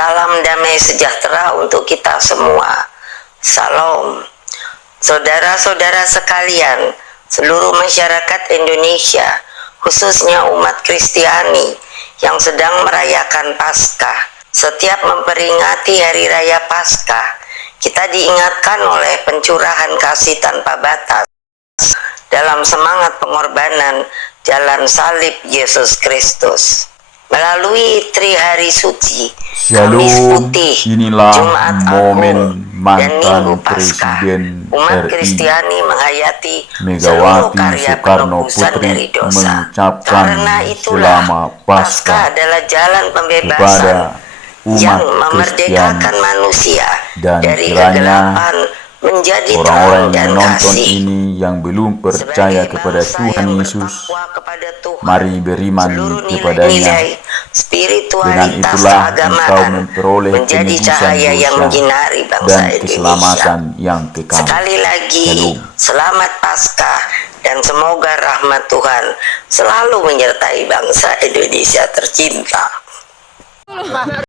Salam damai sejahtera untuk kita semua. Salam. Saudara-saudara sekalian, seluruh masyarakat Indonesia, khususnya umat Kristiani yang sedang merayakan Paskah. Setiap memperingati Hari Raya Paskah, kita diingatkan oleh pencurahan kasih tanpa batas dalam semangat pengorbanan jalan salib Yesus Kristus. Melalui Trihari Suci, Kamis Putih, inilah Jumat momen Agung, dan Minggu mantan Paskah, Presiden umat RI Kristiani menghayati seluruh Megawati karya Soekarno penebusan Putri dari dosa. mengucapkan Karena itulah selamat Paskah Paskah adalah jalan pembebasan kepada yang umat memerdekakan Kristiani, manusia dan dari kiranya kegelapan menjadi orang-orang terang dan yang menonton kasih. ini yang belum percaya Sebagai kepada bangsa Tuhan yang Yesus, bertakwa kepada Tuhan, mari beriman seluruh kepadanya. nilai-nilai Dengan spiritualitas itulah engkau keagamaan memperoleh menjadi penebusan cahaya yang dosa menyinari bangsa dan Indonesia. keselamatan yang kekal. Sekali lagi, Shalom. selamat Paskah dan semoga rahmat Tuhan selalu menyertai bangsa Indonesia tercinta.